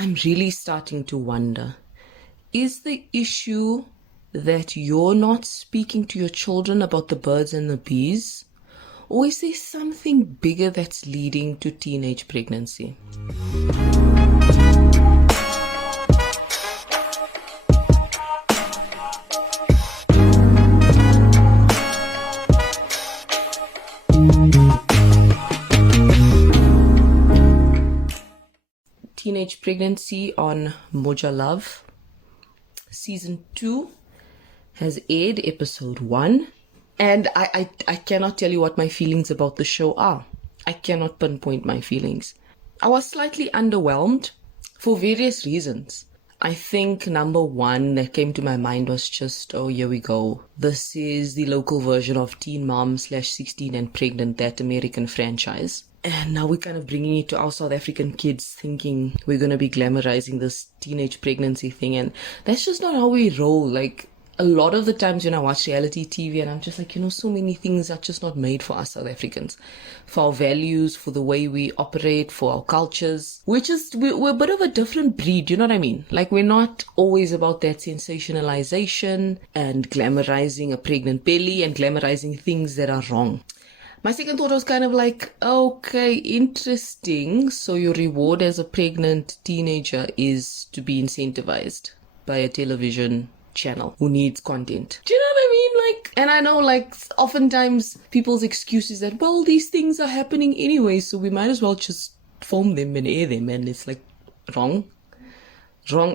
I'm really starting to wonder, is the issue that you're not speaking to your children about the birds and the bees? Or is there something bigger that's leading to teenage pregnancy? Teenage pregnancy on Moja Love. Season 2 has aired, episode 1. And I cannot tell you what my feelings about the show are. I cannot pinpoint my feelings. I was slightly underwhelmed for various reasons. I think number one that came to my mind was just, oh, here we go. This is the local version of Teen Mom / 16 and Pregnant, that American franchise. And now we're kind of bringing it to our South African kids, thinking we're going to be glamorizing this teenage pregnancy thing. And that's just not how we roll. Like, a lot of the times when I watch reality TV, and I'm just like, so many things are just not made for us South Africans. For our values, for the way we operate, for our cultures. We're a bit of a different breed, you know what I mean? Like, we're not always about that sensationalization and glamorizing a pregnant belly and glamorizing things that are wrong. My second thought was kind of like, okay, interesting. So your reward as a pregnant teenager is to be incentivized by a television channel who needs content. Do you know what I mean? Like, and I know, like, oftentimes people's excuse is that, well, these things are happening anyway, so we might as well just film them and air them. And it's like, wrong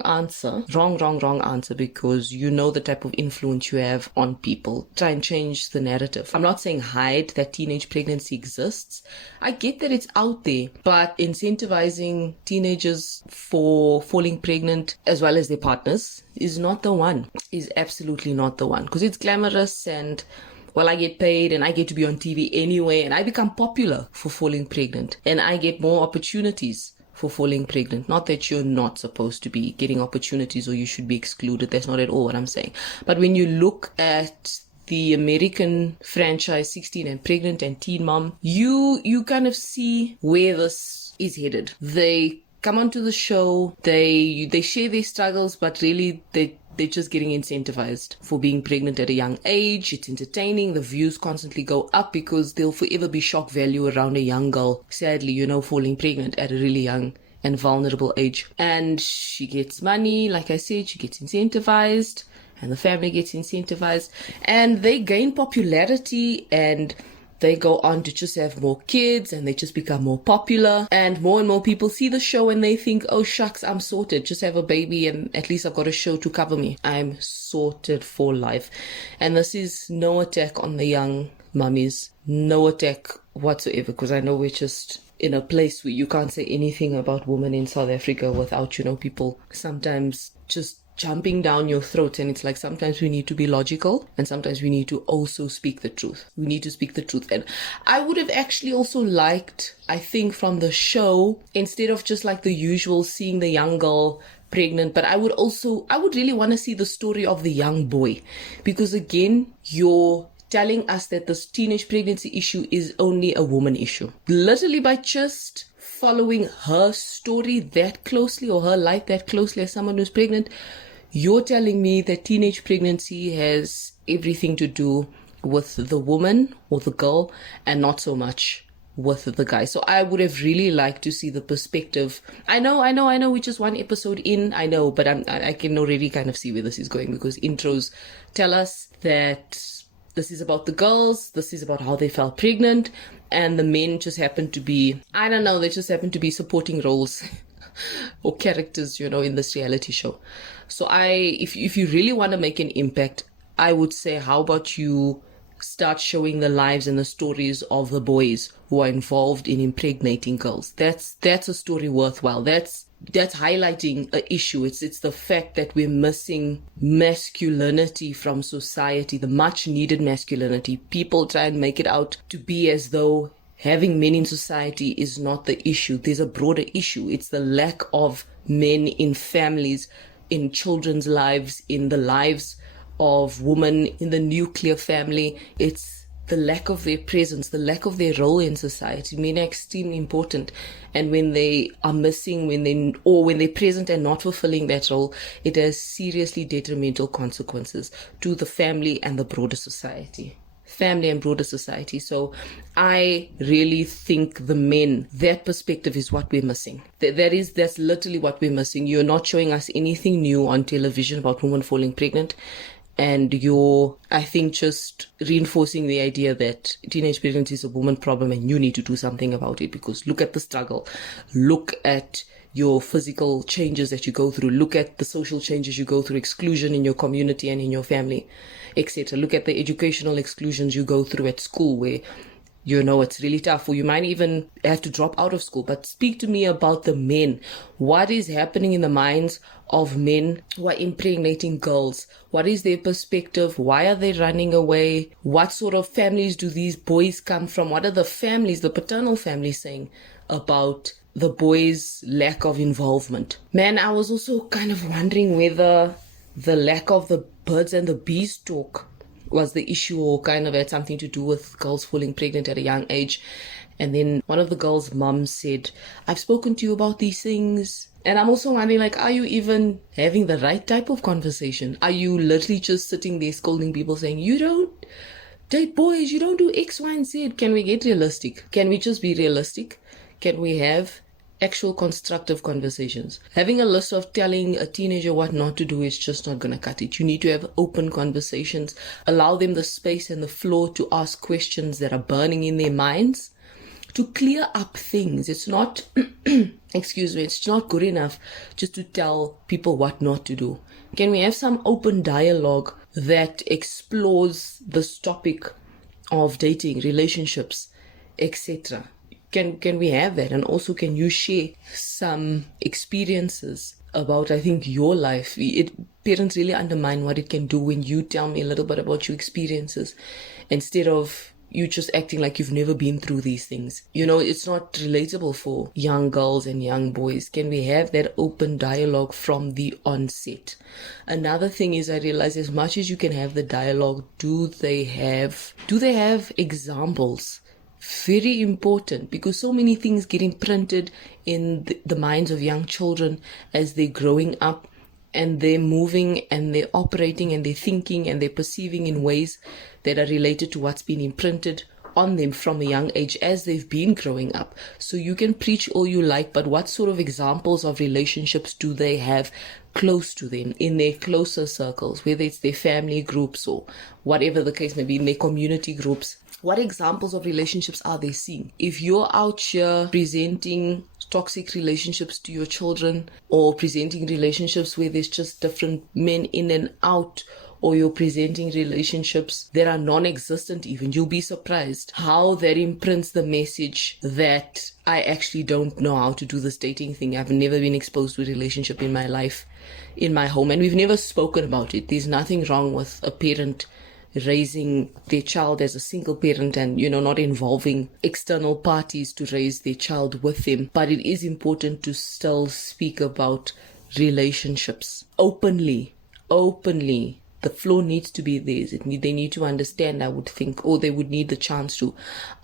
answer, wrong answer, because you know the type of influence you have on people. Try and change the narrative. I'm not saying hide that teenage pregnancy exists. I get that it's out there, but incentivizing teenagers for falling pregnant as well as their partners is not the one. Is absolutely not the one, because it's glamorous and, well, I get paid and I get to be on TV anyway, and I become popular for falling pregnant, and I get more opportunities for falling pregnant. Not that you're not supposed to be getting opportunities or you should be excluded. That's not at all what I'm saying. But when you look at the American franchise 16 and Pregnant and Teen Mom, you kind of see where this is headed. They come onto the show, they share their struggles, but really they're just getting incentivized for being pregnant at a young age. It's entertaining. The views constantly go up because there'll forever be shock value around a young girl, sadly, falling pregnant at a really young and vulnerable age. And she gets money, like I said, she gets incentivized, and the family gets incentivized, and they gain popularity, and they go on to just have more kids, and they just become more popular, and more people see the show and they think, oh shucks, I'm sorted, just have a baby and at least I've got a show to cover me. I'm sorted for life. And this is no attack on the young mummies, no attack whatsoever, because I know we're just in a place where you can't say anything about women in South Africa without, people sometimes just jumping down your throat. And it's like, sometimes we need to be logical, and sometimes we need to also speak the truth. We need to speak the truth. And I would have actually also liked, I think, from the show, instead of just like the usual seeing the young girl pregnant, but I would really want to see the story of the young boy, because again, you're telling us that this teenage pregnancy issue is only a woman issue. Literally, by just following her story that closely, or her life that closely, as someone who's pregnant, you're telling me that teenage pregnancy has everything to do with the woman or the girl and not so much with the guy. So I would have really liked to see the perspective. I know, we're just one episode in, I know, but I can already kind of see where this is going, because intros tell us that this is about the girls, this is about how they fell pregnant, and the men just happen to be, they just happen to be supporting roles or characters, in this reality show. So if you really want to make an impact, I would say, how about you start showing the lives and the stories of the boys who are involved in impregnating girls. That's a story worthwhile. That's highlighting an issue. It's the fact that we're missing masculinity from society, the much needed masculinity. People try and make it out to be as though having men in society is not the issue. There's a broader issue. It's the lack of men in families, in children's lives, in the lives of women, in the nuclear family. It's the lack of their presence, the lack of their role in society. Men are extremely important, and when they are missing, when they're present and not fulfilling that role, it has seriously detrimental consequences to the family and the broader society. So I really think the men, that perspective is what we're missing. That's literally what we're missing. You're not showing us anything new on television about women falling pregnant. And you're, I think, just reinforcing the idea that teenage pregnancy is a woman problem and you need to do something about it, because look at the struggle. Look at your physical changes that you go through. Look at the social changes you go through, exclusion in your community and in your family, etc. Look at the educational exclusions you go through at school, where it's really tough, or you might even have to drop out of school. But speak to me about the men. What is happening in the minds of men who are impregnating girls? What is their perspective? Why are they running away? What sort of families do these boys come from? What are the families, the paternal families, saying about the boys' lack of involvement? Man, I was also kind of wondering whether the lack of the birds and the bees talk was the issue, or kind of had something to do with girls falling pregnant at a young age. And then one of the girls' mums said, I've spoken to you about these things. And I'm also wondering, are you even having the right type of conversation? Are you literally just sitting there scolding people, saying, you don't date boys, you don't do X, Y, and Z? Can we get realistic? Can we just be realistic? Can we have actual constructive conversations? Having a list of telling a teenager what not to do is just not going to cut it. You need to have open conversations. Allow them the space and the floor to ask questions that are burning in their minds, to clear up things. It's not, it's not good enough just to tell people what not to do. Can we have some open dialogue that explores this topic of dating, relationships, etc.? Can we have that? And also, can you share some experiences about, I think, your life? Parents really undermine what it can do when you tell me a little bit about your experiences, instead of you just acting like you've never been through these things. It's not relatable for young girls and young boys. Can we have that open dialogue from the onset? Another thing is, I realize, as much as you can have the dialogue, do they have examples? Very important, because so many things get imprinted in the minds of young children as they're growing up, and they're moving and they're operating and they're thinking and they're perceiving in ways that are related to what's been imprinted on them from a young age as they've been growing up. So you can preach all you like, but what sort of examples of relationships do they have close to them, in their closer circles, whether it's their family groups or whatever the case may be, in their community groups? What examples of relationships are they seeing? If you're out here presenting toxic relationships to your children, or presenting relationships where there's just different men in and out, or you're presenting relationships that are non-existent even, you'll be surprised how that imprints the message that I actually don't know how to do this dating thing. I've never been exposed to a relationship in my life, in my home, and we've never spoken about it. There's nothing wrong with a parent raising their child as a single parent and, not involving external parties to raise their child with them. But it is important to still speak about relationships openly. The floor needs to be theirs. They need to understand, I would think, or they would need the chance to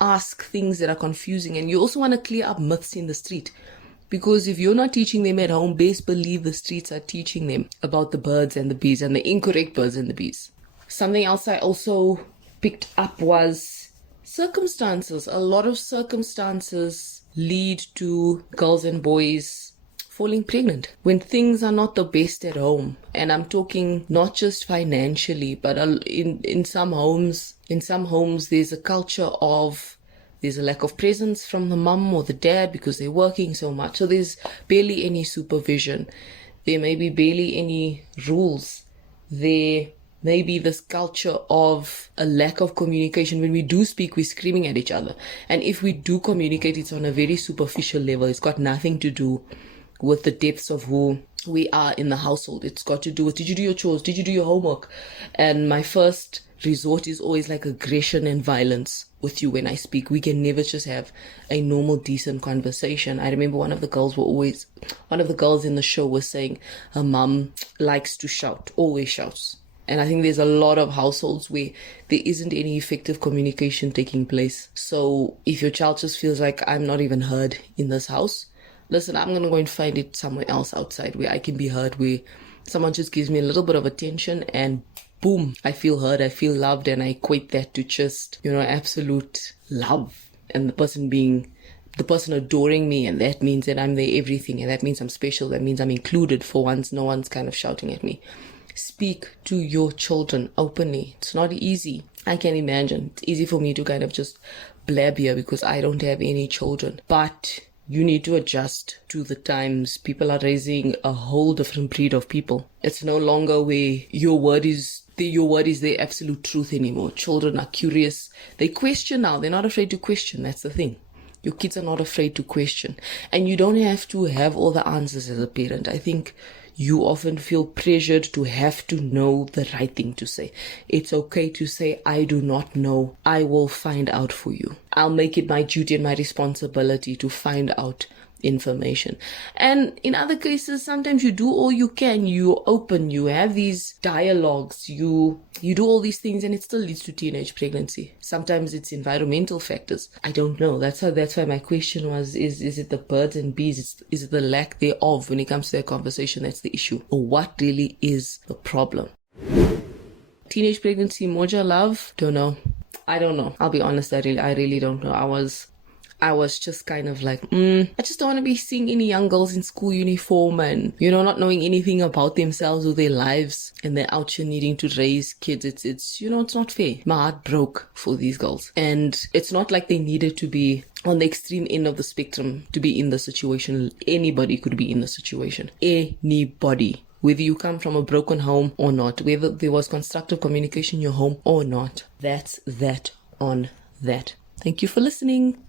ask things that are confusing. And you also want to clear up myths in the street. Because if you're not teaching them at home, best believe the streets are teaching them about the birds and the bees, and the incorrect birds and the bees. Something else I also picked up was circumstances. A lot of circumstances lead to girls and boys falling pregnant when things are not the best at home. And I'm talking not just financially, but in some homes, there's a culture of, there's a lack of presence from the mum or the dad because they're working so much. So there's barely any supervision. There may be barely any rules. There may be this culture of a lack of communication. When we do speak, we're screaming at each other. And if we do communicate, it's on a very superficial level. It's got nothing to do with the depths of who we are in the household. It's got to do with, did you do your chores? Did you do your homework? And my first resort is always like aggression and violence with you when I speak. We can never just have a normal, decent conversation. I remember one of the girls in the show was saying her mum likes to shout, always shouts. And I think there's a lot of households where there isn't any effective communication taking place. So if your child just feels like, I'm not even heard in this house, listen, I'm going to go and find it somewhere else outside where I can be heard, where someone just gives me a little bit of attention and boom, I feel heard, I feel loved, and I equate that to just, absolute love. And the person adoring me, and that means that I'm their everything, and that means I'm special, that means I'm included for once, no one's kind of shouting at me. Speak to your children openly. It's not easy. I can imagine. It's easy for me to kind of just blab here because I don't have any children. But you need to adjust to the times. People are raising a whole different breed of people. It's no longer where your word is their absolute truth anymore. Children are curious. They question now. They're not afraid to question. That's the thing. Your kids are not afraid to question. And you don't have to have all the answers as a parent. I think you often feel pressured to have to know the right thing to say. It's okay to say, I do not know. I will find out for you. I'll make it my duty and my responsibility to find out information. And in other cases, sometimes you do all you can. You open, you have these dialogues, you do all these things, and it still leads to teenage pregnancy. Sometimes it's environmental factors. I don't know. That's why my question was, is it the birds and bees? Is it the lack thereof when it comes to that conversation? That's the issue. Or what really is the problem? Teenage pregnancy, Moja love? Don't know. I don't know. I'll be honest, I really don't know. I was just kind of like, I just don't want to be seeing any young girls in school uniform and, not knowing anything about themselves or their lives, and they're out here needing to raise kids. It's it's not fair. My heart broke for these girls. And it's not like they needed to be on the extreme end of the spectrum to be in the situation. Anybody could be in the situation. Anybody. Whether you come from a broken home or not, whether there was constructive communication in your home or not. That's that on that. Thank you for listening.